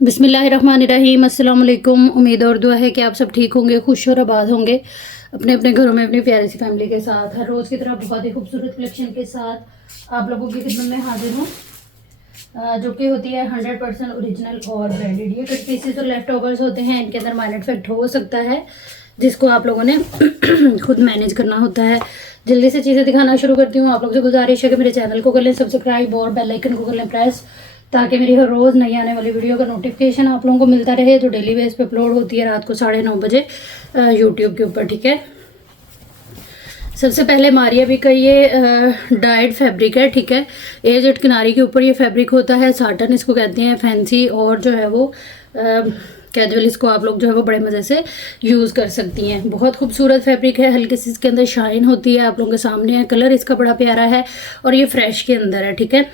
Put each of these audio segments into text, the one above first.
बिस्मिल्लाहिर्रहमानिर्रहीम। अस्सलाम वालेकुम। उम्मीद और दुआ है कि आप सब ठीक होंगे, खुश और आबाद होंगे अपने अपने घरों में अपनी प्यारी सी फैमिली के साथ। हर रोज़ की तरह बहुत ही खूबसूरत कलेक्शन के साथ आप लोगों की खिदमत में हाजिर हूँ, जो कि होती है 100% ओरिजिनल और ब्रांडेड। ये कट पीसेस और लेफ्ट ओवर्स होते हैं, इनके अंदर माइनर इफेक्ट हो सकता है जिसको आप लोगों ने खुद मैनेज करना होता है। जल्दी से चीज़ें दिखाना शुरू करती हूँ। आप लोग से गुजारिश है कि मेरे चैनल को कर लें सब्सक्राइब और बेल आइकन को कर लें प्रेस, ताकि मेरी हर रोज़ नई आने वाली वीडियो का नोटिफिकेशन आप लोगों को मिलता रहे, जो डेली बेस पे अपलोड होती है रात को 9:30 बजे यूट्यूब के ऊपर। ठीक है, सबसे पहले मारिया भी का ये डाइड फैब्रिक है। ठीक है, एजेड किनारी के ऊपर ये फैब्रिक होता है, साटन इसको कहते हैं, फैंसी और जो है वो कैजुअल इसको आप लोग जो है वो बड़े मज़े से यूज़ कर सकती हैं। बहुत खूबसूरत फैब्रिक है, हल्की सी इसके अंदर शाइन होती है, आप लोगों के सामने है। कलर इसका बड़ा प्यारा है और ये फ्रेश के अंदर है। ठीक है,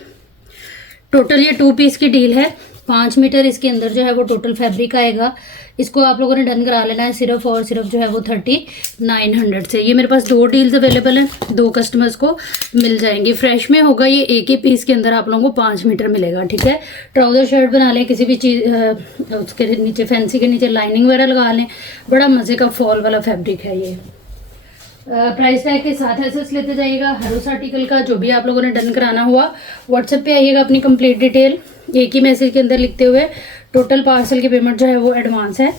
टोटल ये 2 पीस की डील है। 5 मीटर इसके अंदर जो है वो टोटल फैब्रिक आएगा। इसको आप लोगों ने डन करा लेना है सिर्फ और सिर्फ जो है वो 3900 से। ये मेरे पास 2 डील्स अवेलेबल हैं, 2 कस्टमर्स को मिल जाएंगी। फ्रेश में होगा ये, एक ही पीस के अंदर आप लोगों को 5 मीटर मिलेगा। ठीक है, ट्राउज़र शर्ट बना लें, किसी भी चीज़ उसके नीचे फैंसी के नीचे लाइनिंग वगैरह लगा लें। बड़ा मज़े का फॉल वाला फैब्रिक है ये। प्राइस टैग के साथ एसेस लेते जाइएगा। हर उस आर्टिकल का जो भी आप लोगों ने डन कराना हुआ व्हाट्सएप पे आइएगा, अपनी कंप्लीट डिटेल एक ही मैसेज के अंदर लिखते हुए। टोटल पार्सल की पेमेंट जो है वो एडवांस है।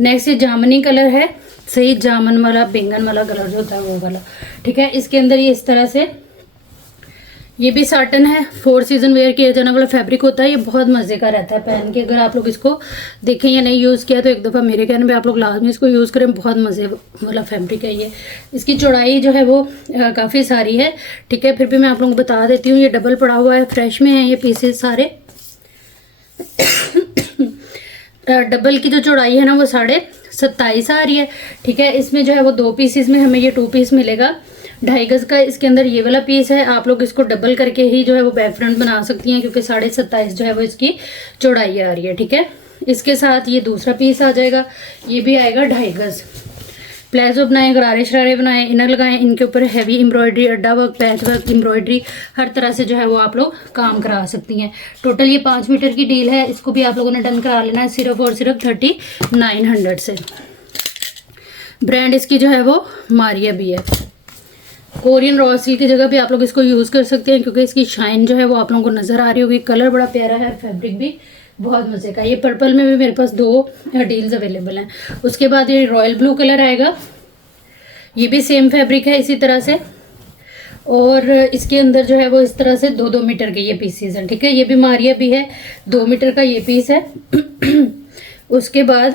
नेक्स्ट ये जामनी कलर है, सही जामन वाला बैंगन वाला कलर जो होता है वो वाला। ठीक है, इसके अंदर ये इस तरह से, ये भी साटन है, 4 सीजन वेयर किया जाने वाला फैब्रिक होता है। ये बहुत मज़े का रहता है पहन के। अगर आप लोग इसको देखें या नहीं यूज़ किया तो एक दफ़ा मेरे कहने पे आप लोग लाजमी इसको यूज़ करें, बहुत मज़े वाला फैब्रिक है ये। इसकी चौड़ाई जो है वो काफ़ी सारी है। ठीक है, फिर भी मैं आप लोगों को बता देती हूँ, ये डबल पड़ा हुआ है, फ्रेश में है ये पीसेस सारे। डबल की जो चौड़ाई है ना वो 27.5 आ रही है। ठीक है, इसमें जो है वो 2 पीसेस में हमें ये 2 पीस मिलेगा। 2.5 गज का इसके अंदर ये वाला पीस है। आप लोग इसको डबल करके ही जो है वो बैक फ्रंट बना सकती हैं, क्योंकि 27.5 जो है वो इसकी चौड़ाई आ रही है। ठीक है, इसके साथ ये दूसरा पीस आ जाएगा, ये भी आएगा 2.5 गज। प्लाजो बनाएं, गरारे शरारे बनाएं, इनर लगाएं, इनके ऊपर हैवी एम्ब्रॉयडरी, अड्डा वर्क, पैच वर्क, एम्ब्रॉयडरी, हर तरह से जो है वो आप लोग काम करा सकती हैं। टोटल ये 5 मीटर की डील है। इसको भी आप लोगों ने डन करा लेना है सिर्फ और सिर्फ 3900 से। ब्रांड इसकी जो है वो मारिया भी है। कोरियन रॉ सिल्क की जगह भी आप लोग इसको यूज़ कर सकते हैं, क्योंकि इसकी शाइन जो है वो आप लोगों को नज़र आ रही होगी। कलर बड़ा प्यारा है, फैब्रिक भी बहुत मज़े का। ये पर्पल में भी मेरे पास 2 डील्स अवेलेबल हैं। उसके बाद ये रॉयल ब्लू कलर आएगा, ये भी सेम फैब्रिक है इसी तरह से, और इसके अंदर जो है वो इस तरह से 2-2 मीटर के ये पीसेस हैं। ठीक है, ये भी मारिया भी है, 2 मीटर का ये पीस है। उसके बाद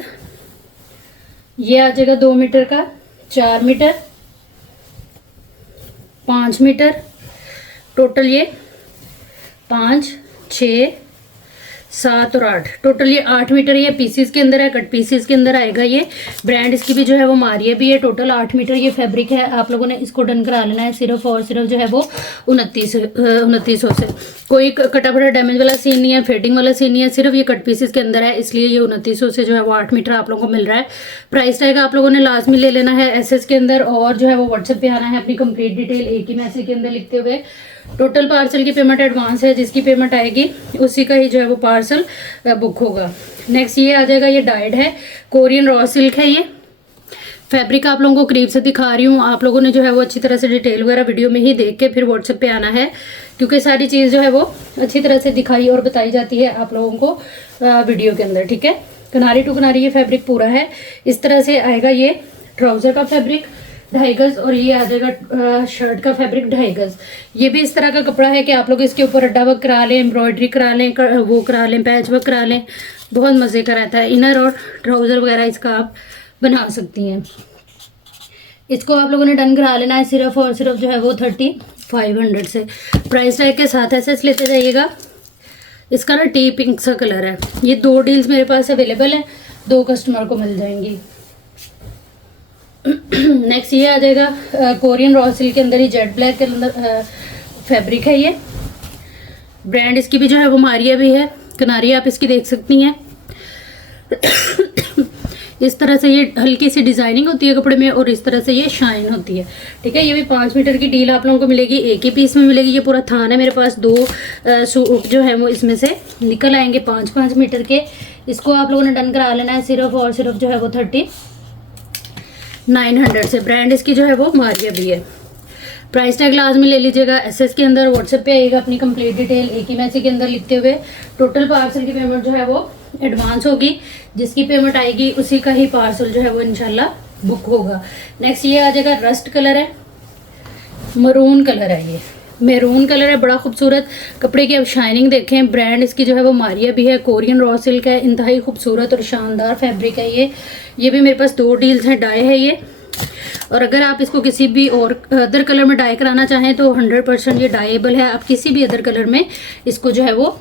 ये आ जाएगा 2 मीटर का, 4 मीटर, 5 मीटर, टोटल ये 5, 6, 7 और 8, टोटल ये 8 मीटर ये पीसीस के अंदर है, कट पीसीस के अंदर आएगा ये। ब्रांड इसकी भी जो है वो मारिया भी है। टोटल 8 मीटर ये फैब्रिक है। आप लोगों ने इसको डन करा लेना है सिर्फ और सिर्फ जो है वो 2900 से। कोई कटा फटा डैमेज वाला सीन नहीं है, फेडिंग वाला सीन नहीं है, सिर्फ ये कट पीसीस के अंदर है, इसलिए ये 2900 से जो है वो 8 मीटर आप लोगों को मिल रहा है। प्राइस टैग आप लोगों ने लाजमी ले लेना है एसएस के अंदर, और जो है वो व्हाट्सएप पे आना है अपनी कंप्लीट डिटेल एक ही मैसेज के अंदर लिखते हुए। टोटल पार्सल की पेमेंट एडवांस है, जिसकी पेमेंट आएगी उसी का ही जो है वो पार्सल बुक होगा। नेक्स्ट ये आ जाएगा, ये डाइड है, कोरियन रॉ सिल्क है। ये फैब्रिक आप लोगों को करीब से दिखा रही हूँ। आप लोगों ने जो है वो अच्छी तरह से डिटेल वगैरह वीडियो में ही देख के फिर व्हाट्सएप पे आना है, क्योंकि सारी चीज़ जो है वो अच्छी तरह से दिखाई और बताई जाती है आप लोगों को वीडियो के अंदर। ठीक है, किनारी टू किनारी ये फैब्रिक पूरा है। इस तरह से आएगा ये ट्राउज़र का फैब्रिक 2.5 गज, और ये आ जाएगा शर्ट का फैब्रिक 2.5 गज। ये भी इस तरह का कपड़ा है कि आप लोग इसके ऊपर अड्डा वर्क करा लें, एम्ब्रॉयडरी करा लें, वो करा लें, पैच वर्क करा लें, बहुत मज़े का रहता है। इनर और ट्राउज़र वगैरह इसका आप बना सकती हैं। इसको आप लोगों ने डन करा लेना है सिर्फ और सिर्फ जो है वो 3500 से। प्राइस टैग के साथ एसेस लेते जाइएगा। इसका ना टी पिंक सा कलर है। ये 2 डील्स मेरे पास अवेलेबल है, 2 कस्टमर को मिल जाएंगी। नेक्स्ट ये आ जाएगा कोरियन रॉ सिल्क के अंदर ही जेट ब्लैक के अंदर फैब्रिक है ये। ब्रांड इसकी भी जो है वो मारिया भी है। किनारी आप इसकी देख सकती हैं। इस तरह से ये हल्की सी डिजाइनिंग होती है कपड़े में और इस तरह से ये शाइन होती है। ठीक है, ये भी 5 मीटर की डील आप लोगों को मिलेगी, एक ही पीस में मिलेगी। ये पूरा थान है मेरे पास, 2 सूट जो है वो इसमें से निकल आएंगे 5-5 मीटर के। इसको आप लोगों ने डन करा लेना है सिर्फ और सिर्फ जो है वो 3900 से। ब्रांड इसकी जो है वो मारिया भी है। प्राइस टैग लाजमी ले लीजिएगा। एसएस के अंदर व्हाट्सएप पे आएगा अपनी कंप्लीट डिटेल एक ही मैसेज के अंदर लिखते हुए। टोटल पार्सल की पेमेंट जो है वो एडवांस होगी, जिसकी पेमेंट आएगी उसी का ही पार्सल जो है वो इंशाल्लाह बुक होगा। नेक्स्ट ये आ जाएगा, रस्ट कलर है, मरून कलर है, ये मैरून कलर है, बड़ा खूबसूरत कपड़े की। अब शाइनिंग देखें, ब्रांड इसकी जो है वो मारिया भी है, कोरियन रॉ सिल्क है, इंतहाई खूबसूरत और शानदार फैब्रिक है ये भी मेरे पास 2 डील्स हैं, डाई है ये। और अगर आप इसको किसी भी और अदर कलर में डाई कराना चाहें तो 100% ये डाइएबल है। आप किसी भी अदर कलर में इसको जो है वो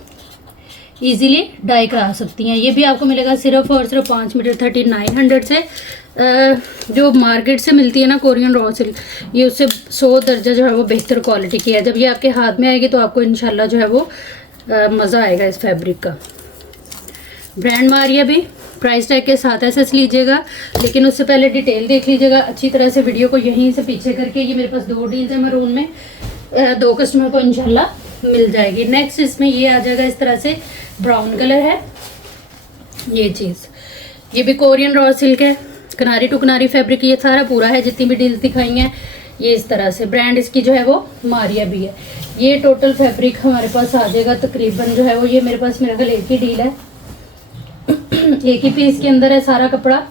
इजीली डाई करा सकती हैं। ये भी आपको मिलेगा सिर्फ और सिर्फ 5 मीटर 3900 से। जो मार्केट से मिलती है ना कोरियन रॉ सिल्क, ये उससे 100 दर्जा जो है वो बेहतर क्वालिटी की है। जब ये आपके हाथ में आएगी तो आपको इंशाल्लाह जो है वो मज़ा आएगा इस फैब्रिक का। ब्रांड मारिया भी, प्राइस टैग के साथ एसएस लीजिएगा, लेकिन उससे पहले डिटेल देख लीजिएगा अच्छी तरह से वीडियो को यहीं से पीछे करके। ये मेरे पास 2 डील्स है मरून में, 2 कस्टमर को इंशाल्लाह मिल जाएगी। नेक्स्ट इसमें ये आ जाएगा, इस तरह से ब्राउन कलर है ये चीज़। ये भी कोरियन रॉ सिल्क है, किनारी टू किनारी फैब्रिक ये सारा पूरा है, जितनी भी डील्स दिखाई हैं ये इस तरह से। ब्रांड इसकी जो है वो मारिया भी है। ये टोटल फैब्रिक हमारे पास आ जाएगा तकरीबन जो है वो, ये मेरे पास मेरा ख्याल एक ही डील है, एक ही पीस के अंदर है सारा कपड़ा।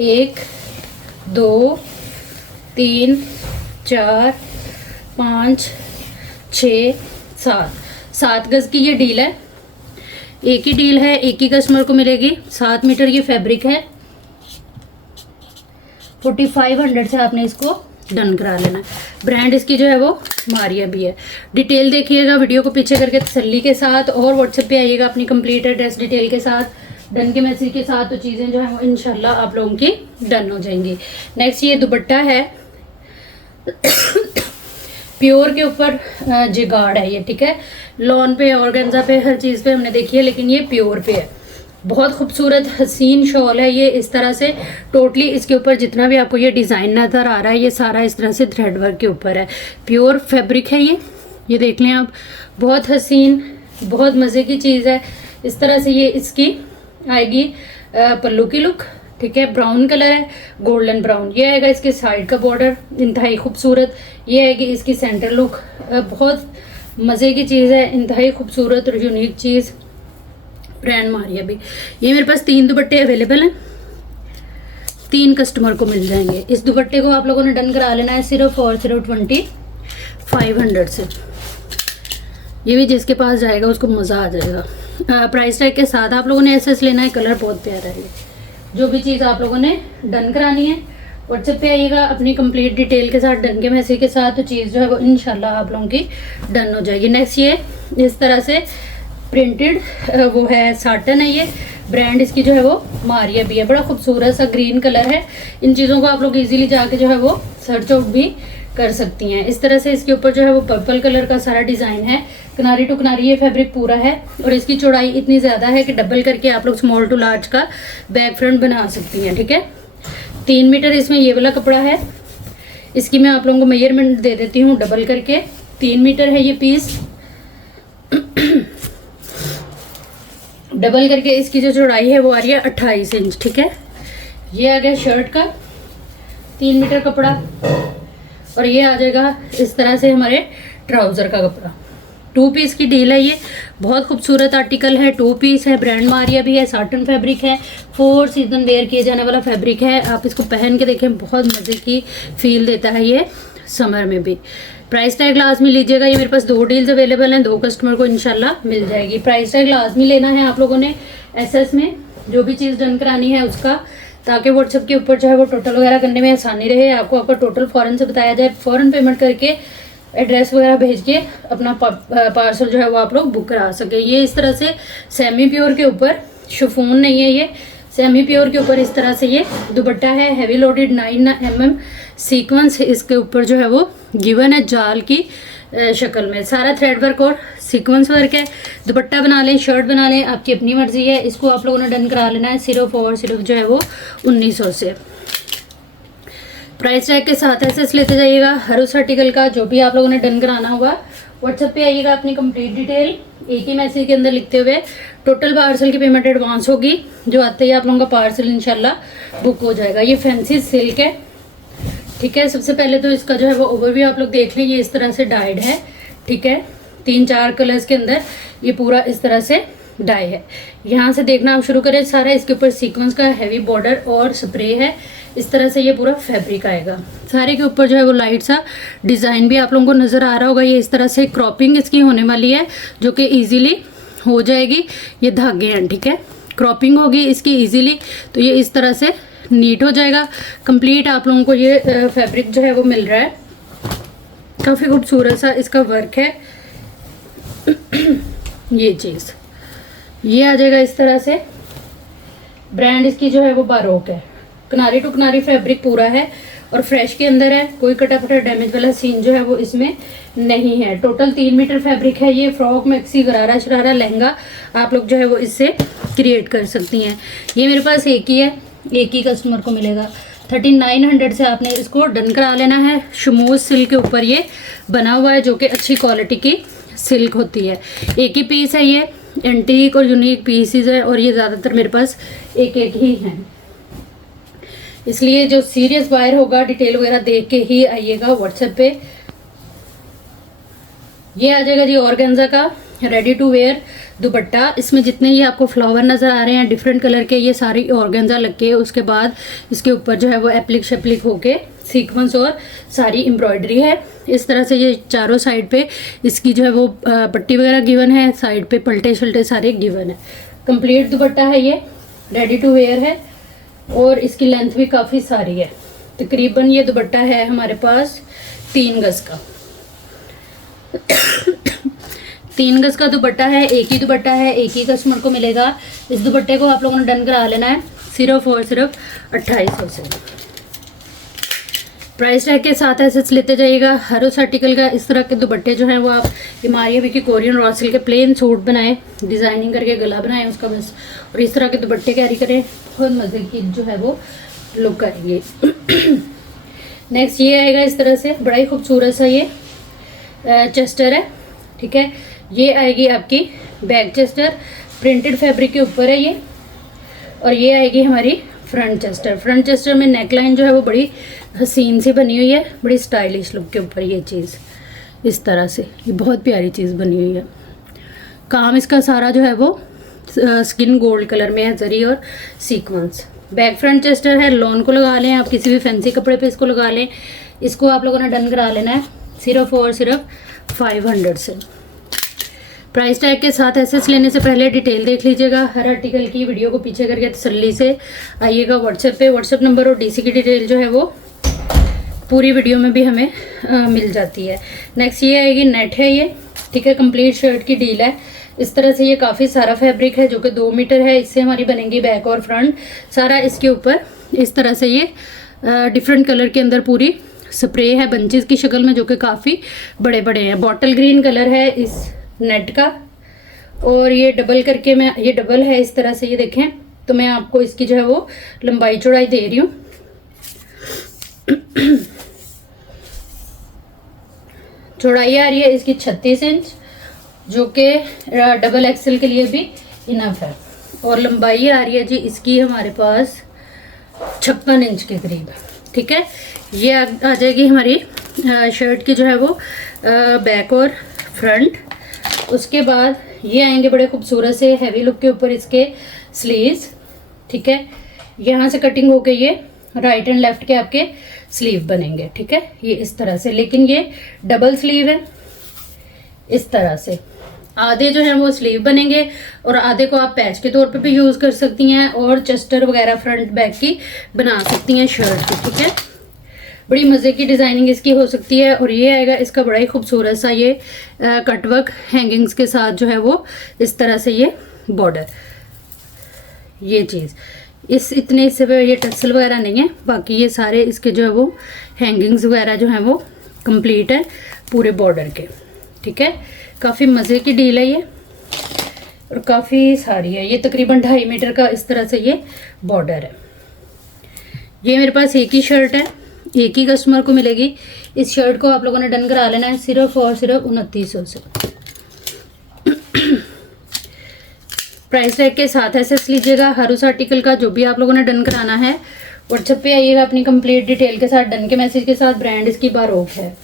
1 2 3 4 5 6 7 गज की ये डील है, एक ही डील है, एक ही कस्टमर को मिलेगी। 7 मीटर ये फैब्रिक है, 4500 से आपने इसको डन करा लेना है। ब्रांड इसकी जो है वो मारिया भी है। डिटेल देखिएगा वीडियो को पीछे करके तसल्ली के साथ, और व्हाट्सएप पे आइएगा अपनी कंप्लीट एड्रेस डिटेल के साथ, डन के मैसेज के साथ, तो चीज़ें जो है वो इंशाल्लाह आप लोगों की डन हो जाएंगी। नेक्स्ट ये दुपट्टा है प्योर के ऊपर जिगाड़ है ये, ठीक है, लॉन पे ऑर्गेन्जा पे हर चीज़ पे हमने देखी है, लेकिन ये प्योर पे है। बहुत खूबसूरत हसीन शॉल है ये, इस तरह से टोटली इसके ऊपर जितना भी आपको ये डिज़ाइन नज़र आ रहा है ये सारा इस तरह से थ्रेड वर्क के ऊपर है। प्योर फैब्रिक है ये देख लें आप, बहुत हसीन, बहुत मज़े की चीज़ है। इस तरह से ये इसकी आएगी पल्लू की लुक, ठीक है, ब्राउन कलर है, गोल्डन ब्राउन। ये आएगा इसके साइड का बॉर्डर, इंतहाई खूबसूरत। ये आएगी इसकी सेंटर लुक, बहुत मज़े की चीज़ है, इंतहाई खूबसूरत और यूनिक चीज़। ब्रांड मारिया भी। ये मेरे पास 3 दुपट्टे अवेलेबल हैं, 3 कस्टमर को मिल जाएंगे। इस दुपट्टे को आप लोगों ने डन करा लेना है सिर्फ और सिर्फ 2500 से। ये भी जिसके पास जाएगा उसको मज़ा आ जाएगा। प्राइस टैग के साथ आप लोगों ने एसएस लेना है, कलर बहुत प्यारा है। जो भी चीज़ आप लोगों ने डन करानी है व्हाट्सएप पे आइएगा अपनी कंप्लीट डिटेल के साथ, डन के मैसेज के साथ, तो चीज़ जो है वो इंशाल्लाह आप लोगों की डन हो जाएगी। नेक्स्ट ये इस तरह से प्रिंटेड वो है, साटन है ये। ब्रांड इसकी जो है वो मारिया भी है, बड़ा खूबसूरत सा ग्रीन कलर है। इन चीज़ों को आप लोग इजीली जाके जो है वो सर्च आउट भी कर सकती हैं। इस तरह से इसके ऊपर जो है वो पर्पल कलर का सारा डिज़ाइन है, किनारी टू किनारी ये फैब्रिक पूरा है, और इसकी चौड़ाई इतनी ज़्यादा है कि डबल करके आप लोग स्मॉल टू लार्ज का बैक फ्रंट बना सकती हैं, ठीक है। 3 मीटर इसमें ये वाला कपड़ा है, इसकी मैं आप लोगों को मेजरमेंट दे देती हूँ डबल करके। 3 मीटर है ये पीस, डबल करके इसकी जो चौड़ाई है वो आ रही है 28 इंच, ठीक है। ये आ गया शर्ट का 3 मीटर कपड़ा, और ये आ जाएगा इस तरह से हमारे ट्राउज़र का कपड़ा। 2 पीस की डील है ये, बहुत खूबसूरत आर्टिकल है, 2 पीस है, ब्रांड मारिया भी है, साटन फैब्रिक है, 4 सीजन वेयर किए जाने वाला फैब्रिक है। आप इसको पहन के देखें, बहुत मज़े की फील देता है ये समर में भी। प्राइस टैग लाजमी लीजिएगा। ये मेरे पास 2 डील्स अवेलेबल हैं, 2 कस्टमर को इंशाल्लाह मिल जाएगी। प्राइस टैग लाजमी लेना है आप लोगों ने एसएस में, जो भी चीज़ डन करानी है उसका, ताकि व्हाट्सएप के ऊपर जो है वो टोटल वगैरह करने में आसानी रहे। आपको आपका टोटल फ़ौरन से बताया जाए, फ़ौरन पेमेंट करके एड्रेस वगैरह भेज के अपना पार्सल जो है वो आप लोग बुक करा सके। ये इस तरह से सेमी प्योर के ऊपर, शिफॉन नहीं है ये, सेमी प्योर के ऊपर इस तरह से ये दुपट्टा है, हैवी लोडेड 9 mm सीक्वेंस इसके ऊपर जो है वो गिवन है, जाल की शक्ल में। सारा थ्रेड वर्क और सीक्वेंस वर्क है। दुपट्टा बना लें, शर्ट बना लें, आपकी अपनी मर्जी है। इसको आप लोगों ने डन करा लेना है सिर्फ और सिर्फ जो है वो 1900 से। प्राइस टैग के साथ एसेस लेते जाइएगा। हर उस आर्टिकल का जो भी आप लोगों ने डन कराना होगा व्हाट्सएप पे आइएगा, अपनी कंप्लीट डिटेल एक ही मैसेज के अंदर लिखते हुए। टोटल पार्सल की पेमेंट एडवांस होगी, जो आते ही आप लोगों का पार्सल इंशाल्लाह बुक हो जाएगा। ये फैंसी सिल्क है, ठीक है। सबसे पहले तो इसका जो है वो ओवरव्यू आप लोग देख लें। ये इस तरह से डाइड है, ठीक है। 3-4 कलर्स के अंदर ये पूरा इस तरह से डाई है। यहाँ से देखना आप शुरू करें सारा। इसके ऊपर सीक्वेंस का हैवी बॉर्डर और स्प्रे है। इस तरह से ये पूरा फैब्रिक आएगा। सारे के ऊपर जो है वो लाइट सा डिज़ाइन भी आप लोगों को नज़र आ रहा होगा। ये इस तरह से क्रॉपिंग इसकी होने वाली है, जो कि ईजीली हो जाएगी। ये धागे हैं, ठीक है। क्रॉपिंग होगी इसकी ईजीली, तो ये इस तरह से नीट हो जाएगा। कंप्लीट आप लोगों को ये फैब्रिक जो है वो मिल रहा है। काफ़ी खूबसूरत सा इसका वर्क है। ये चीज़ ये आ जाएगा इस तरह से। ब्रांड इसकी जो है वो बारोक है। किनारी टू किनारी फैब्रिक पूरा है और फ्रेश के अंदर है। कोई कटा फटा डैमेज वाला सीन जो है वो इसमें नहीं है। टोटल 3 मीटर फैब्रिक है। ये फ्रॉक, मैक्सी, गरारा, शरारा, लहंगा आप लोग जो है वो इससे क्रिएट कर सकती हैं। ये मेरे पास एक ही है, एक ही कस्टमर को मिलेगा। 3900 से आपने इसको डन करा लेना है। शमूज सिल्क के ऊपर ये बना हुआ है, जो कि अच्छी क्वालिटी की सिल्क होती है। एक ही पीस है, ये एंटीक और यूनिक पीसेस है और ये ज़्यादातर मेरे पास एक एक ही हैं। इसलिए जो सीरियस बायर होगा डिटेल वगैरह देख के ही आइएगा व्हाट्सएप पे। ये आ जाएगा जी ऑर्गेन्जा का रेडी टू वेयर दुपट्टा। इसमें जितने ही आपको फ्लावर नज़र आ रहे हैं डिफरेंट कलर के, ये सारी ऑर्गेन्जा लग के उसके बाद इसके ऊपर जो है वो एप्लिक शेप्लिक होके सीक्वेंस और सारी एम्ब्रॉयडरी है। इस तरह से ये चारों साइड पे इसकी जो है वो पट्टी वगैरह गिवन है। साइड पे पलटे शल्टे सारे गिवन है। कंप्लीट दुपट्टा है, ये रेडी टू वेयर है और इसकी लेंथ भी काफ़ी सारी है। तकरीबन ये दुपट्टा है हमारे पास 3 गज का। 3 गज का दुपट्टा है। एक ही दुपट्टा है, एक ही कस्टमर को मिलेगा। इस दुपट्टे को आप लोगों ने डन करा लेना है सिर्फ और सिर्फ 2800 से। प्राइस टैग के साथ एसेस लेते जाइएगा। हर उस आर्टिकल का इस तरह के दुपट्टे जो हैं वो आप हिमालय भी की कोरियन रॉ सिल्क के प्लेन सूट बनाएं, डिज़ाइनिंग करके गला बनाएं उसका बस, और इस तरह के दुपट्टे कैरी करें। बहुत मज़े की जो है वो लुक आएगी। नेक्स्ट ये आएगा इस तरह से, बड़ा ही खूबसूरत सा ये चेस्टर है, ठीक है। ये आएगी आपकी बैक चेस्टर, प्रिंटेड फैब्रिक के ऊपर है ये। और ये आएगी हमारी फ्रंट चेस्टर। फ्रंट चेस्टर में नेकलाइन जो है वो बड़ी हसीन सी बनी हुई है, बड़ी स्टाइलिश लुक के ऊपर ये चीज़ इस तरह से। ये बहुत प्यारी चीज़ बनी हुई है। काम इसका सारा जो है वो स्किन गोल्ड कलर में है, जरी और सीक्वेंस। बैक फ्रंट चेस्टर है, लॉन को लगा लें आप, किसी भी फैंसी कपड़े पे इसको लगा लें। इसको आप लोगों ने डन करा लेना है सिर्फ और सिर्फ 500 से। प्राइस टैग के साथ एसेस लेने से पहले डिटेल देख लीजिएगा हर आर्टिकल की। वीडियो को पीछे करके तसल्ली से आइएगा व्हाट्सएप पे। व्हाट्सएप नंबर और डीसी की डिटेल जो है वो पूरी वीडियो में भी हमें मिल जाती है। नेक्स्ट ये आएगी नेट है ये, ठीक है। कंप्लीट शर्ट की डील है। इस तरह से ये काफ़ी सारा फैब्रिक है जो कि 2 मीटर है। इससे हमारी बनेंगी बैक और फ्रंट। सारा इसके ऊपर इस तरह से ये डिफरेंट कलर के अंदर पूरी स्प्रे है बंचेस की शक्ल में, जो कि काफ़ी बड़े बड़े हैं। बॉटल ग्रीन कलर है इस नेट का और ये डबल करके मैं, ये डबल है इस तरह से, ये देखें। तो मैं आपको इसकी जो है वो लंबाई चौड़ाई दे रही हूँ। चौड़ाई आ रही है इसकी 36 इंच, जो कि डबल एक्सेल के लिए भी इनफ है। और लंबाई आ रही है जी इसकी हमारे पास 56 इंच के करीब, ठीक है। ये आ जाएगी हमारी शर्ट की जो है वो बैक और फ्रंट। उसके बाद ये आएंगे बड़े खूबसूरत से हैवी लुक के ऊपर इसके स्लीव्स, ठीक है। यहाँ से कटिंग होके ये राइट एंड लेफ्ट के आपके स्लीव बनेंगे, ठीक है। ये इस तरह से, लेकिन ये डबल स्लीव है इस तरह से। आधे जो है वो स्लीव बनेंगे और आधे को आप पैच के तौर पे भी यूज़ कर सकती हैं और चेस्टर वगैरह फ्रंट बैक की बना सकती हैं शर्ट की, ठीक है। बड़ी मज़े की डिज़ाइनिंग इसकी हो सकती है। और ये आएगा इसका बड़ा ही खूबसूरत सा ये कटवर्क हैंगिंग्स के साथ जो है वो इस तरह से ये बॉर्डर, ये चीज़ इस इतने इससे ये टसल वगैरह नहीं है। बाकी ये सारे इसके जो है वो हैंगिंग्स वगैरह जो है वो कंप्लीट है पूरे बॉर्डर के। ठीक है, काफ़ी मज़े की डील है ये और काफ़ी सारी है। ये तकरीबन 2.5 मीटर का इस तरह से ये बॉर्डर है। ये मेरे पास एक ही शर्ट है, एक ही कस्टमर को मिलेगी। इस शर्ट को आप लोगों ने डन करा लेना है सिर्फ और सिर्फ 2900 से। प्राइस टैग के साथ एसएस लीजिएगा। हर उस आर्टिकल का जो भी आप लोगों ने डन कराना है व्हाट्सएप पे आइएगा अपनी कंप्लीट डिटेल के साथ, डन के मैसेज के साथ। ब्रांड इसकी बारोक है।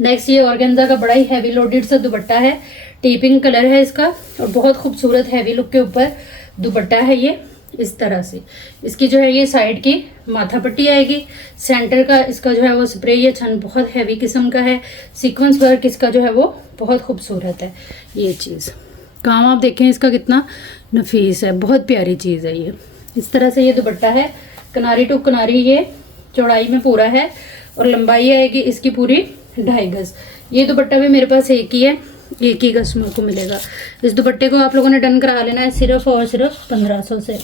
नेक्स्ट ये ऑर्गेन्जा का बड़ा ही हैवी लोडेड सा दुपट्टा है, टीपिंग कलर है इसका और बहुत खूबसूरत हैवी लुक के ऊपर दुपट्टा है ये इस तरह से। इसकी जो है ये साइड की माथा पट्टी आएगी, सेंटर का इसका जो है वो स्प्रे ये छन बहुत हैवी किस्म का है। सीक्वेंस वर्क इसका जो है वो बहुत खूबसूरत है। ये चीज़ काम आप देखें इसका कितना नफीस है, बहुत प्यारी चीज़ है ये। इस तरह से ये दुपट्टा है, किनारी टू किनारी ये चौड़ाई में पूरा है और लंबाई आएगी इसकी पूरी 2.5 गज। ये दुपट्टा भी मेरे पास एक ही है, एक ही कस्टमर को मिलेगा। इस दुपट्टे को आप लोगों ने डन करा लेना है सिर्फ और सिर्फ 1500 से।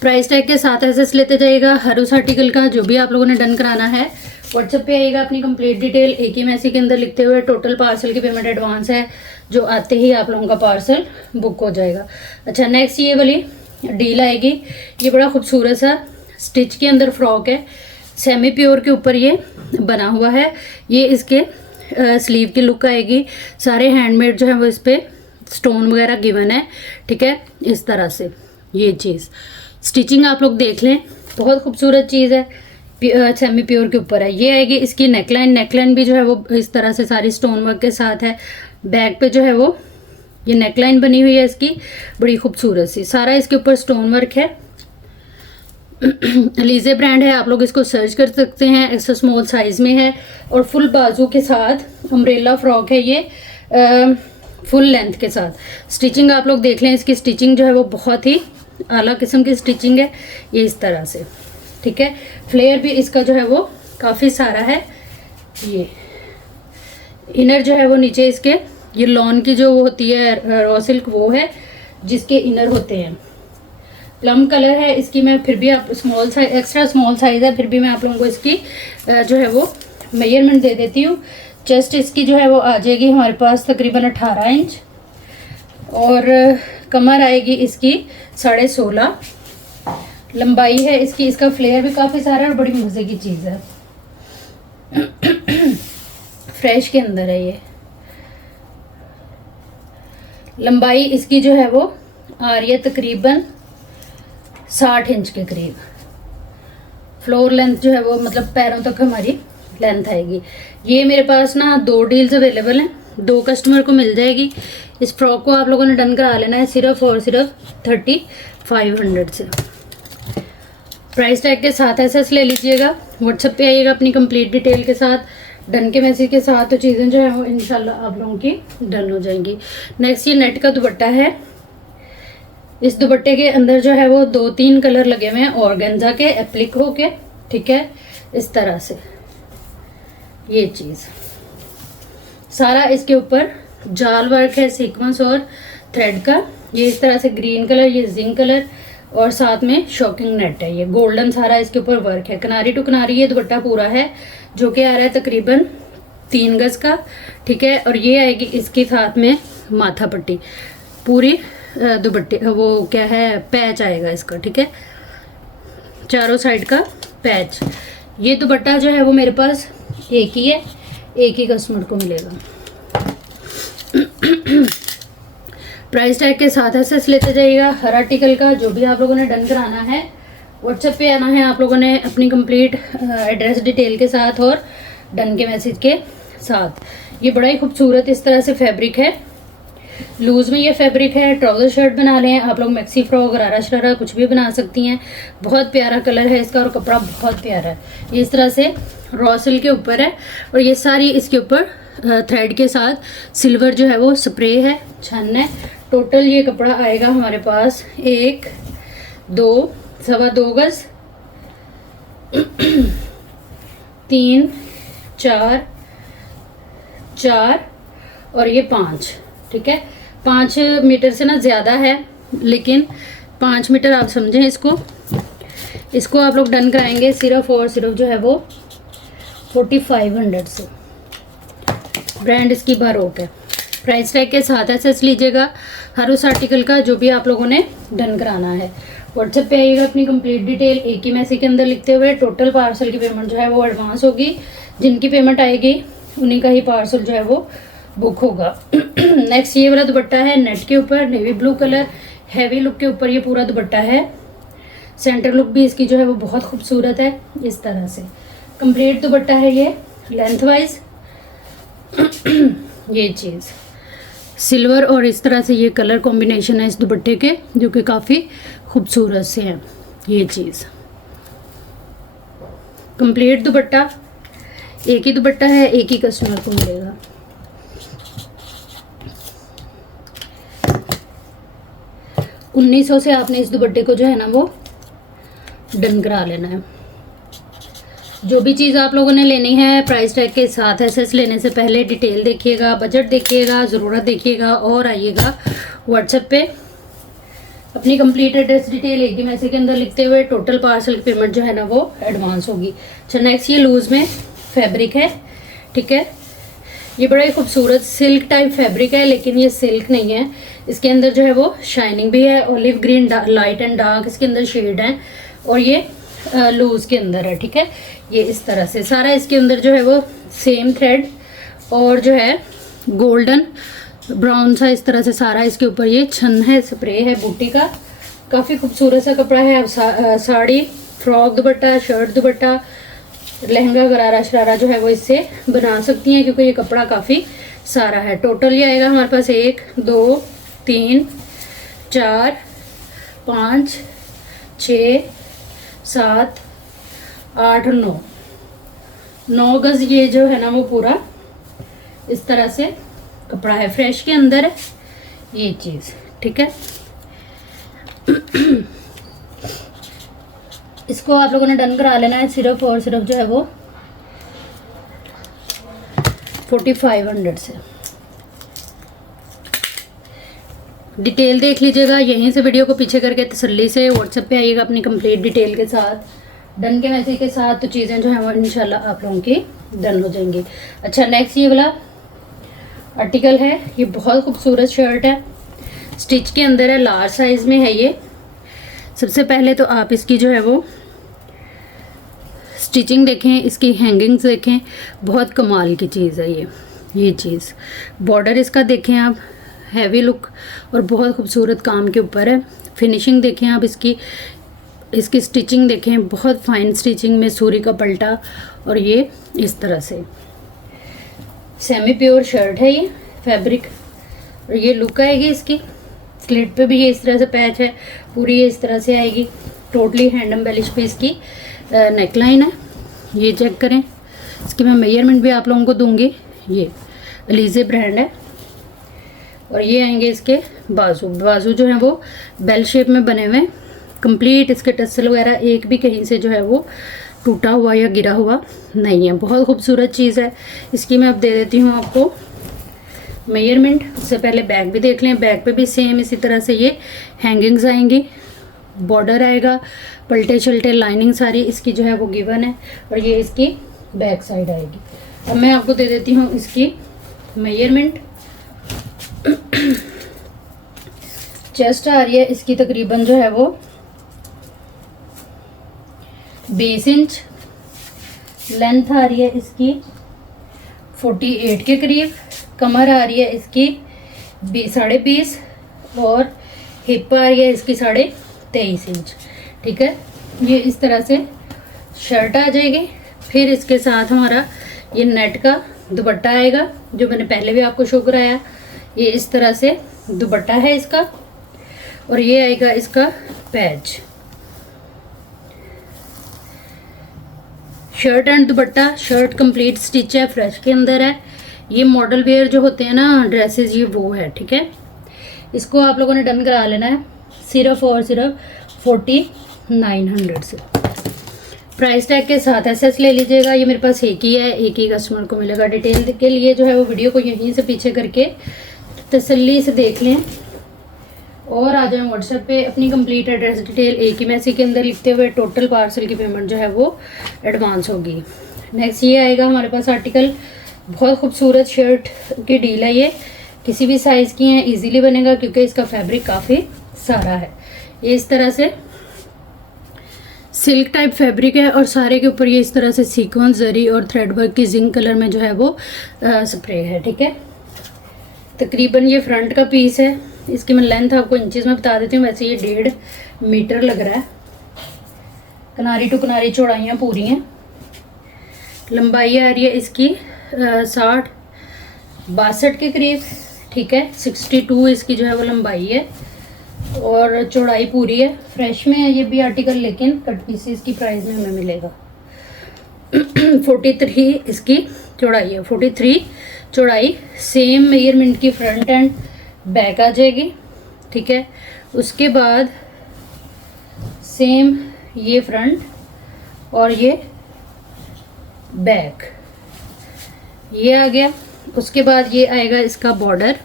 प्राइस टैग के साथ एसेस लेते जाइएगा। हर उस आर्टिकल का जो भी आप लोगों ने डन कराना है व्हाट्सएप पे आइएगा अपनी कंप्लीट डिटेल एक ही मैसेज के अंदर लिखते हुए। टोटल पार्सल की पेमेंट एडवांस है, जो आते ही आप लोगों का पार्सल बुक हो जाएगा। अच्छा, नेक्स्ट ये वाली डील आएगी। ये बड़ा खूबसूरत सा स्टिच के अंदर फ्रॉक है, सेमी प्योर के ऊपर ये बना हुआ है। ये इसके स्लीव की लुक आएगी, सारे हैंडमेड जो है वो इस पर स्टोन वगैरह गिवन है। ठीक है, इस तरह से ये चीज़ स्टिचिंग आप लोग देख लें, बहुत खूबसूरत चीज़ है, सेमी प्योर के ऊपर है। ये आएगी इसकी नेकलाइन, नेकलाइन भी जो है वो इस तरह से सारी स्टोन वर्क के साथ है। बैक पे जो है वो ये नेकलाइन बनी हुई है इसकी बड़ी खूबसूरत सी, सारा इसके ऊपर स्टोन वर्क है। लीजे ब्रांड है, आप लोग इसको सर्च कर सकते हैं। एक्स्ट्रा स्मॉल साइज में है और फुल बाजू के साथ अम्ब्रेला फ्रॉक है ये, फुल लेंथ के साथ। स्टिचिंग आप लोग देख लें, इसकी स्टिचिंग जो है वो बहुत ही आला किस्म की स्टिचिंग है ये इस तरह से। ठीक है, फ्लेयर भी इसका जो है वो काफ़ी सारा है। ये इनर जो है वो नीचे इसके ये लॉन की जो वो होती है रॉ सिल्क वो है जिसके इनर होते हैं। प्लम कलर है इसकी, मैं फिर भी आप small size extra small size है फिर भी मैं आप लोगों को इसकी जो है वो मेजरमेंट दे देती हूँ। चेस्ट इसकी जो है वो आ जाएगी हमारे पास तकरीबन 18 इंच और कमर आएगी इसकी 16.5। लंबाई है इसकी, इसका फ्लेयर भी काफ़ी सारा है और बड़ी मज़े की चीज़ है। फ्रेश के अंदर है ये। लंबाई इसकी जो है वो आ रही है तकरीबन 60 इंच के करीब। फ्लोर लेंथ जो है वो मतलब पैरों तक हमारी लेंथ आएगी। ये मेरे पास ना 2 डील्स अवेलेबल हैं, 2 कस्टमर को मिल जाएगी। इस फ्रॉक को आप लोगों ने डन करा लेना है सिर्फ और सिर्फ 3500 से। प्राइस टैग के साथ एसेस ले लीजिएगा। व्हाट्सएप पे आइएगा अपनी कंप्लीट डिटेल के साथ, डन के मैसेज के साथ, तो चीज़ें जो है वो इंशाल्लाह आप लोगों की डन हो जाएंगी। नेक्स्ट ये नेट का दुपट्टा है। इस दुपट्टे के अंदर जो है वो 2-3 कलर लगे हुए हैं ऑर्गेन्जा के एप्लिक हो के। ठीक है, इस तरह से ये चीज़ सारा इसके ऊपर जाल वर्क है, सीक्वेंस और थ्रेड का। ये इस तरह से ग्रीन कलर, ये जिंक कलर और साथ में शॉकिंग नेट है, ये गोल्डन सारा इसके ऊपर वर्क है। किनारी टू किनारी ये दुपट्टा पूरा है जो कि आ रहा है तकरीबन 3 गज का। ठीक है, और ये आएगी इसके साथ में माथा पट्टी पूरी दुपट्टे वो क्या है पैच आएगा इसका। ठीक है, चारों साइड का पैच। ये दुपट्टा जो है वो मेरे पास एक ही है, एक ही कस्टमर को मिलेगा। प्राइस टैग के साथ एसेस लेते जाइएगा। हर आर्टिकल का जो भी आप लोगों ने डन कराना है व्हाट्सएप पे आना है आप लोगों ने अपनी कंप्लीट एड्रेस डिटेल के साथ और डन के मैसेज के साथ। ये बड़ा ही खूबसूरत इस तरह से फैब्रिक है, लूज में ये फैब्रिक है। ट्राउज़र शर्ट बना लें आप लोग, मैक्सी फ्रॉक, गरारा शरारा कुछ भी बना सकती हैं। बहुत प्यारा कलर है इसका और कपड़ा बहुत प्यारा है। ये इस तरह से रॉ सिल्क के ऊपर है और ये सारी इसके ऊपर थ्रेड के साथ सिल्वर जो है वो स्प्रे है, छन है। टोटल ये कपड़ा आएगा हमारे पास 1, 2, 2.25 गज, 3, 4 और ये 5। ठीक है, 5 मीटर से ना ज़्यादा है लेकिन 5 मीटर आप समझें इसको। इसको आप लोग डन कराएंगे सिर्फ और सिर्फ जो है वो 4500 से। ब्रांड इसकी बारोक है। प्राइस टैग के साथ एसेस लीजिएगा हर उस आर्टिकल का जो भी आप लोगों ने डन कराना है। व्हाट्सएप पे आइएगा अपनी कंप्लीट डिटेल एक ही मैसेज के अंदर लिखते हुए। टोटल पार्सल की पेमेंट जो है वो एडवांस होगी। जिनकी पेमेंट आएगी उन्हीं का ही पार्सल जो है वो बुक होगा। नेक्स्ट ये वाला दुपट्टा है नेट के ऊपर, navy blue colour, heavy look के ऊपर ये पूरा दुपट्टा है। सेंटर लुक भी इसकी जो है वो बहुत खूबसूरत है। इस तरह से कंप्लीट दुपट्टा है ये लेंथ वाइज। ये चीज़ सिल्वर और इस तरह से ये कलर कॉम्बिनेशन है इस दुपट्टे के, जो कि काफ़ी खूबसूरत से हैं। ये चीज़ कंप्लीट दुपट्टा, एक ही दुपट्टा है, एक ही कस्टमर को मिलेगा। $1900 से आपने इस दुपट्टे को जो है ना वो डन करा लेना है। जो भी चीज़ आप लोगों ने लेनी है प्राइस टैग के साथ एसेस लेने से पहले डिटेल देखिएगा, बजट देखिएगा, ज़रूरत देखिएगा और आइएगा व्हाट्सएप पे अपनी कंप्लीट एड्रेस डिटेल एक ही मैसेज के अंदर लिखते हुए। टोटल पार्सल की पेमेंट जो है ना वो एडवांस होगी। अच्छा नेक्स्ट ये लूज़ में फैब्रिक है, ठीक है। ये बड़ा ही खूबसूरत सिल्क टाइप फैब्रिक है, लेकिन ये सिल्क नहीं है। इसके अंदर जो है वो शाइनिंग भी है। Olive green, light and dark इसके अंदर शेड है और ये लूज के अंदर है, ठीक है। ये इस तरह से सारा इसके अंदर जो है वो सेम थ्रेड और जो है गोल्डन ब्राउन सा इस तरह से सारा इसके ऊपर ये छन है, स्प्रे है बूटी का। काफ़ी खूबसूरत सा कपड़ा है। अब साड़ी, फ्रॉक दुपट्टा, शर्ट दुपट्टा, लहंगा, गरारा शरारा जो है वो इससे बना सकती हैं, क्योंकि ये कपड़ा काफ़ी सारा है। टोटल ये आएगा हमारे पास 1 2 3 4 5 6 7 8 9 गज ये जो है ना वो पूरा इस तरह से कपड़ा है। फ्रेश के अंदर है ये चीज़, ठीक है। इसको आप लोगों ने डन करा लेना है सिर्फ और सिर्फ जो है वो 4500 से। डिटेल देख लीजिएगा, यहीं से वीडियो को पीछे करके तसल्ली से व्हाट्सएप पे आइएगा अपनी कंप्लीट डिटेल के साथ, डन के मैसेज के साथ, तो चीज़ें जो है वो इंशाल्लाह आप लोगों की डन हो जाएंगी। अच्छा नेक्स्ट ये वाला आर्टिकल है, ये बहुत खूबसूरत शर्ट है, स्टिच के अंदर है, लार्ज साइज़ में है ये। सबसे पहले तो आप इसकी जो है वो स्टिचिंग देखें, इसकी हैंगिंग्स देखें, बहुत कमाल की चीज़ है ये चीज़। बॉर्डर इसका देखें आप, हैवी लुक और बहुत खूबसूरत काम के ऊपर है। फिनिशिंग देखें आप इसकी स्टिचिंग देखें, बहुत फाइन स्टिचिंग में सूरी का पल्टा और ये इस तरह से सेमी प्योर शर्ट है ये फैब्रिक। और ये लुक आएगी इसकी, स्लिट पे भी ये इस तरह से पैच है, पूरी ये इस तरह से आएगी। टोटली हैंड एम्बेलिश पे इसकी नेकलाइन है। ये चेक करें, इसकी मैं मेजरमेंट भी आप लोगों को दूंगी। ये अलीजे ब्रांड है और ये आएंगे इसके बाजू जो है वो बेल शेप में बने हुए। कंप्लीट इसके टसल वगैरह एक भी कहीं से जो है वो टूटा हुआ या गिरा हुआ नहीं है। बहुत खूबसूरत चीज़ है। इसकी मैं अब दे देती हूँ आपको मेजरमेंट। उससे पहले बैक भी देख लें, बैक पे भी सेम इसी तरह से ये हैंगिंग्स आएंगी, बॉर्डर आएगा, पलटे शल्टे लाइनिंग सारी इसकी जो है वो गिवन है और ये इसकी बैक साइड आएगी। अब मैं आपको दे देती हूँ इसकी मेजरमेंट। चेस्ट आ रही है इसकी तकरीबन जो है वो 20 इंच, लेंथ आ रही है इसकी 48 के करीब, कमर आ रही है इसकी 20.5 और हिप आ रही है इसकी 23.5 इंच, ठीक है। ये इस तरह से शर्ट आ जाएगी। फिर इसके साथ हमारा ये नेट का दुपट्टा आएगा, जो मैंने पहले भी आपको शो कराया। ये इस तरह से दुपट्टा है इसका और ये आएगा इसका patch. Shirt and dupatta, shirt complete stitch है, फ्रेश के अंदर है। ये मॉडल वेयर जो होते हैं ना ड्रेसेस, ये वो है, ठीक है। इसको आप लोगों ने डन करा लेना है सिर्फ और सिर्फ 4900 से। प्राइस टैग के साथ एसेस ले लीजिएगा। ये मेरे पास एक ही है, एक ही कस्टमर को मिलेगा। डिटेल के लिए जो है वो वीडियो को यहीं से पीछे करके तसल्ली से देख लें और आ जाएं व्हाट्सएप पे अपनी कंप्लीट एड्रेस डिटेल एक ही मैसेज के अंदर लिखते हुए। टोटल पार्सल की पेमेंट जो है वो एडवांस होगी। नेक्स्ट ये आएगा हमारे पास आर्टिकल, बहुत खूबसूरत शर्ट की डील है ये, किसी भी साइज़ की है, इजीली बनेगा क्योंकि इसका फैब्रिक काफ़ी सारा है। ये इस तरह से सिल्क टाइप फैब्रिक है और सारे के ऊपर ये इस तरह से सीक्वेंस जरी और थ्रेड वर्क की जिंक कलर में जो है वो स्प्रे है। ठीक है, तकरीबन ये फ्रंट का पीस है। इसकी मैं लेंथ आपको इंचेस में बता देती हूँ। वैसे ये 1.5 मीटर लग रहा है। किनारी टू किनारी चौड़ाइयाँ पूरी हैं। लंबाई आ रही है इसकी 62 के करीब। ठीक है, 62 इसकी जो है वो लंबाई है और चौड़ाई पूरी है। फ्रेश में है ये भी आर्टिकल, लेकिन कट पीसेस की प्राइस में हमें मिलेगा 43 इसकी चौड़ाई है। 43 चौड़ाई, सेम मेजरमेंट की फ्रंट एंड बैक आ जाएगी। ठीक है, उसके बाद सेम ये फ्रंट और ये बैक, ये आ गया। उसके बाद ये आएगा इसका बॉर्डर,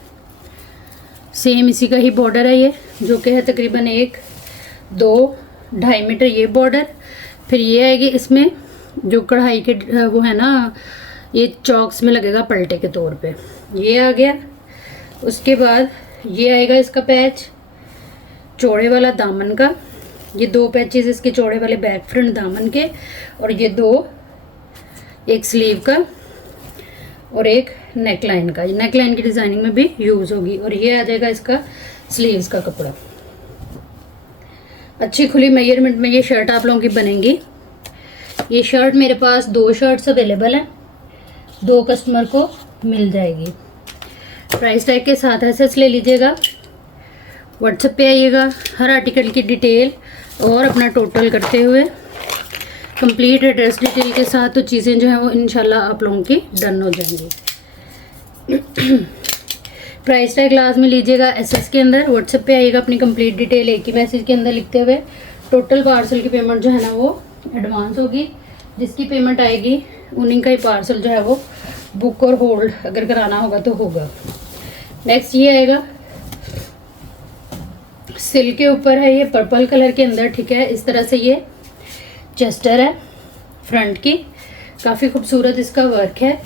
सेम इसी का ही बॉर्डर है ये, जो कि है तकरीबन 1, 2, 2.5 मीटर ये बॉर्डर। फिर ये आएगी इसमें जो कढ़ाई के वो है ना, ये चॉक्स में लगेगा पलटे के तौर पे, ये आ गया। उसके बाद ये आएगा इसका पैच चौड़े वाला दामन का, ये 2 पैचेस इसके चौड़े वाले बैक फ्रंट दामन के, और ये 2, एक स्लीव का और एक नेक लाइन का। ये नेक लाइन की डिज़ाइनिंग में भी यूज़ होगी। और ये आ जाएगा इसका स्लीव्स का कपड़ा। अच्छी खुली मेजरमेंट में ये शर्ट आप लोगों की बनेगी। ये शर्ट मेरे पास 2 शर्ट्स अवेलेबल हैं, 2 कस्टमर को मिल जाएगी। प्राइस टैग के साथ एसएस ले लीजिएगा। व्हाट्सएप पे आइएगा, हर आर्टिकल की डिटेल और अपना टोटल करते हुए कंप्लीट एड्रेस डिटेल के साथ, तो चीज़ें जो हैं वो इंशाल्लाह आप लोगों की डन हो जाएंगी। प्राइस टैग लाजमी लीजिएगा एसएस के अंदर। व्हाट्सएप पे आइएगा, अपनी कंप्लीट डिटेल एक ही मैसेज के अंदर लिखते हुए। टोटल पार्सल की पेमेंट जो है ना वो एडवांस होगी। जिसकी पेमेंट आएगी उन्हीं का ही पार्सल जो है वो बुक और होल्ड अगर कराना होगा तो होगा। नेक्स्ट ये आएगा सिल्क के ऊपर है, ये पर्पल कलर के अंदर। ठीक है, इस तरह से ये चेस्टर है फ्रंट की, काफ़ी खूबसूरत इसका वर्क है।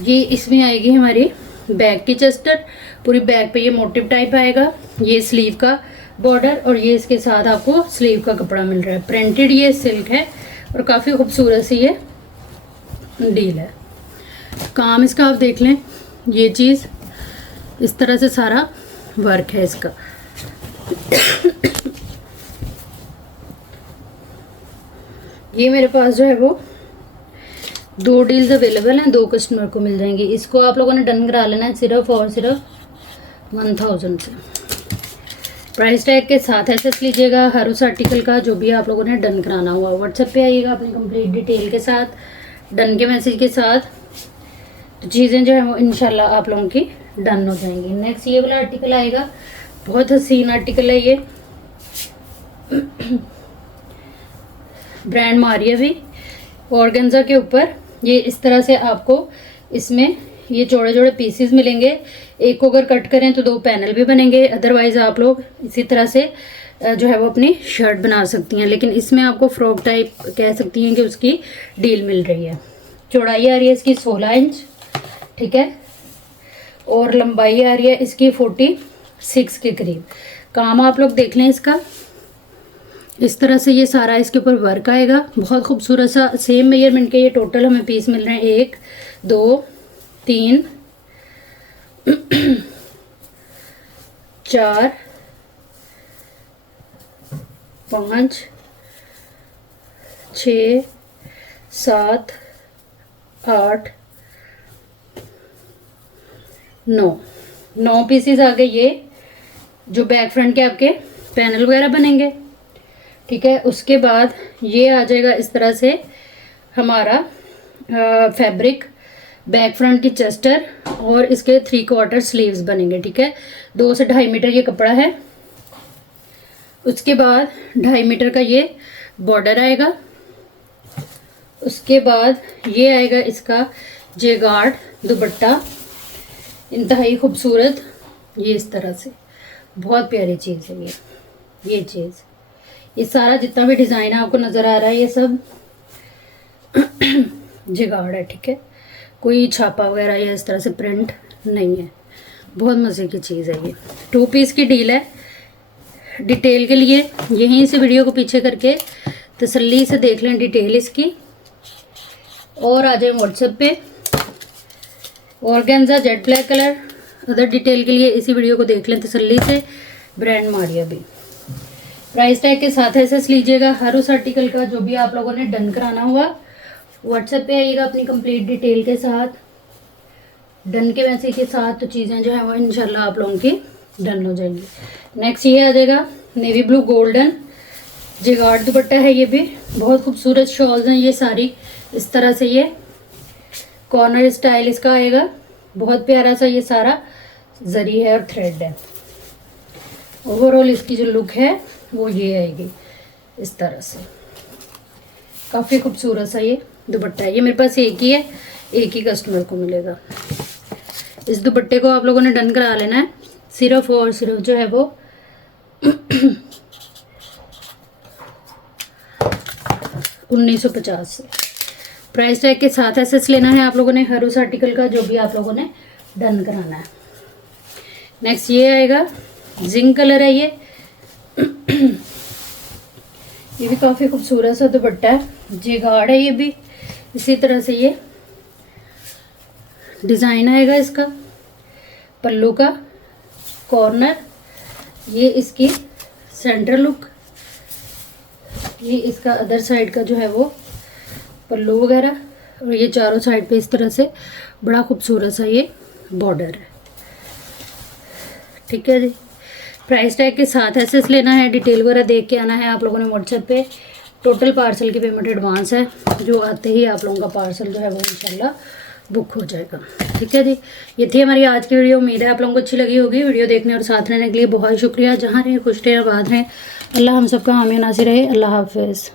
ये इसमें आएगी हमारी बैक की चेस्टर, पूरी बैक पे ये मोटिव टाइप आएगा। ये स्लीव का बॉर्डर और ये इसके साथ आपको स्लीव का कपड़ा मिल रहा है। प्रिंटेड ये सिल्क है और काफ़ी खूबसूरत सी ये डील है। काम इसका आप देख लें, ये चीज़ इस तरह से सारा वर्क है इसका। ये मेरे पास जो है वो 2 डील्स अवेलेबल हैं, 2 कस्टमर को मिल जाएंगी। इसको आप लोगों ने डन करा लेना है सिर्फ और सिर्फ 1000 से। प्राइस टैग के साथ एसएस लीजिएगा हर उस आर्टिकल का जो भी आप लोगों ने डन कराना हुआ। व्हाट्सएप पे आइएगा अपनी कंप्लीट डिटेल के साथ, डन के मैसेज के साथ, तो चीज़ें जो है वो इंशाल्लाह आप लोगों की डन हो जाएंगी। नेक्स्ट ये वाला आर्टिकल आएगा, बहुत हसीन आर्टिकल है ये, ब्रांड मारिया भी ऑर्गेन्जा के ऊपर। ये इस तरह से आपको इसमें ये जोड़े जोड़े पीसेस मिलेंगे। एक को अगर कट करें तो 2 पैनल भी बनेंगे। अदरवाइज आप लोग इसी तरह से जो है वो अपनी शर्ट बना सकती हैं, लेकिन इसमें आपको फ्रॉक टाइप कह सकती हैं कि उसकी डील मिल रही है। चौड़ाई आ रही है इसकी 16 इंच। ठीक है, और लंबाई आ रही है इसकी 46 के करीब। काम आप लोग देख लें इसका, इस तरह से ये सारा इसके ऊपर वर्क आएगा। बहुत खूबसूरत सा सेम मेजरमेंट के ये टोटल हमें पीस मिल रहे हैं। 1, 2, 3, 4, 5, 6, 7, 8, 9 पीसेस आ गए। ये जो बैक फ्रंट के आपके पैनल वगैरह बनेंगे। ठीक है, उसके बाद ये आ जाएगा इस तरह से हमारा फैब्रिक, बैक फ्रंट की चेस्टर और इसके 3/4 स्लीव्स बनेंगे। ठीक है, 2 से 2.5 मीटर ये कपड़ा है। उसके बाद 2.5 मीटर का ये बॉर्डर आएगा। उसके बाद ये आएगा इसका जेगार्ड दुपट्टा, इंतहाई खूबसूरत, ये इस तरह से बहुत प्यारी चीज़ है ये चीज़। ये सारा जितना भी डिज़ाइन आपको नज़र आ रहा है ये सब जिगाड़ है, ठीक है, कोई छापा वगैरह या इस तरह से प्रिंट नहीं है। बहुत मज़े की चीज़ है ये। 2 पीस की डील है। डिटेल के लिए यहीं से वीडियो को पीछे करके तसल्ली से देख लें डिटेल इसकी, और आ जाए व्हाट्सएप पे। Organza jet black colour. Other detail के लिए इसी वीडियो को देख लें तसल्ली से। ब्रांड मारिया भी। प्राइस टैग के साथ एसएस लीजिएगा। हर उस आर्टिकल का जो भी आप लोगों ने डन कराना हुआ व्हाट्सएप पे आइएगा अपनी कंप्लीट डिटेल के साथ, डन के मैसेज के साथ, तो चीज़ें जो है वो इंशाल्लाह आप लोगों की डन हो जाएंगी। नेक्स्ट ये आ जाएगा नेवी ब्लू गोल्डन जिगाड़ दुपट्टा है। ये भी बहुत खूबसूरत शॉल्स हैं ये सारी। इस तरह से ये कॉर्नर स्टाइल इसका आएगा। बहुत प्यारा सा ये सारा जरी है और थ्रेड है। ओवरऑल इसकी जो लुक है वो ये आएगी इस तरह से। काफ़ी खूबसूरत सा ये दुपट्टा है। ये मेरे पास एक ही है, एक ही कस्टमर को मिलेगा। इस दुपट्टे को आप लोगों ने डन करा लेना है सिर्फ और सिर्फ जो है वो 1950 से। प्राइस टैग के साथ एसएस लेना है आप लोगों ने हर उस आर्टिकल का जो भी आप लोगों ने डन कराना है। नेक्स्ट ये आएगा जिंक कलर है ये। ये भी काफ़ी खूबसूरत सा दुपट्टा है। जिगाड़ है ये भी। इसी तरह से ये डिज़ाइन आएगा इसका। पल्लू का कॉर्नर, ये इसकी सेंटर लुक, ये इसका अदर साइड का जो है वो पल्लू वगैरह, और ये चारों साइड पे इस तरह से बड़ा खूबसूरत सा ये बॉर्डर है। ठीक है जी। प्राइस टैग के साथ एसएस लेना है। डिटेल वगैरह देख के आना है आप लोगों ने व्हाट्सएप पे। टोटल पार्सल की पेमेंट एडवांस है। जो आते ही आप लोगों का पार्सल जो है वो इंशाल्लाह बुक हो जाएगा। ठीक है जी। ये थी हमारी आज की वीडियो। उम्मीद है आप लोगों को अच्छी लगी होगी। वीडियो देखने और साथ रहने के लिए बहुत शुक्रिया। जहाँ रहें खुश रहें, आबाद रहें। अल्लाह हम सबका हामी नासिर रहे। अल्लाह हाफिज़।